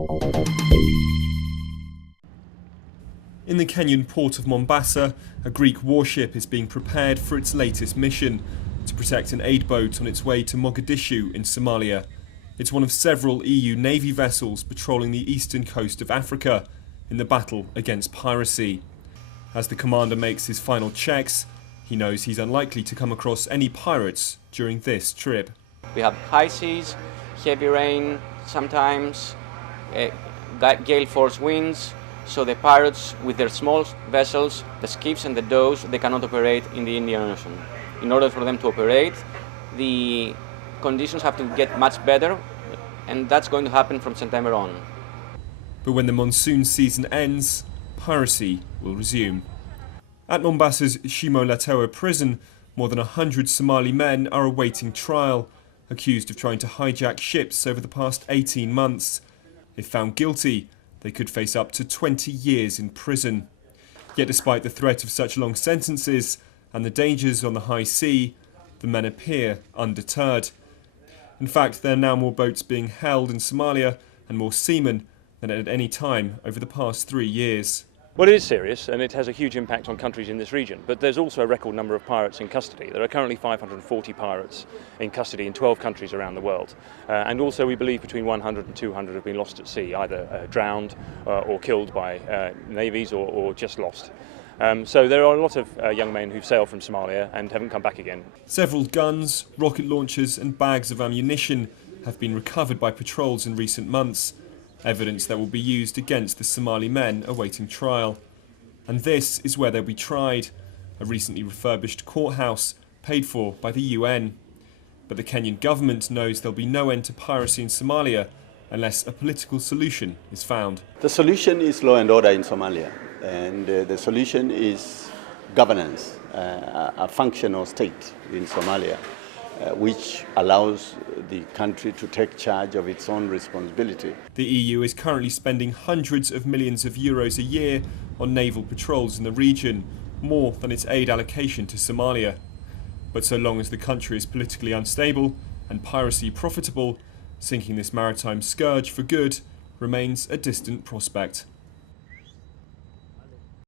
In the Kenyan port of Mombasa, a Greek warship is being prepared for its latest mission, to protect an aid boat on its way to Mogadishu in Somalia. It's one of several EU Navy vessels patrolling the eastern coast of Africa in the battle against piracy. As the commander makes his final checks, he knows he's unlikely to come across any pirates during this trip. We have high seas, heavy rain sometimes, gale force winds, so the pirates with their small vessels, the skiffs and the dhows, they cannot operate in the Indian Ocean. In order for them to operate, the conditions have to get much better, and that's going to happen from September on. But when the monsoon season ends, piracy will resume. At Mombasa's Shimo La Tewa prison, more than 100 Somali men are awaiting trial, accused of trying to hijack ships over the past 18 months. If found guilty, they could face up to 20 years in prison. Yet despite the threat of such long sentences and the dangers on the high sea, the men appear undeterred. In fact, there are now more boats being held in Somalia and more seamen than at any time over the past 3 years. Well, it is serious and it has a huge impact on countries in this region, but there's also a record number of pirates in custody. There are currently 540 pirates in custody in 12 countries around the world. And also we believe between 100 and 200 have been lost at sea, either drowned or killed by navies or just lost. So there are a lot of young men who've sailed from Somalia and haven't come back again. Several guns, rocket launchers and bags of ammunition have been recovered by patrols in recent months. Evidence that will be used against the Somali men awaiting trial. And this is where they'll be tried, a recently refurbished courthouse paid for by the UN. But the Kenyan government knows there'll be no end to piracy in Somalia unless a political solution is found. The solution is law and order in Somalia, and the solution is governance, a functional state in Somalia, which allows the country to take charge of its own responsibility. The EU is currently spending hundreds of millions of euros a year on naval patrols in the region, more than its aid allocation to Somalia. But so long as the country is politically unstable and piracy profitable, sinking this maritime scourge for good remains a distant prospect.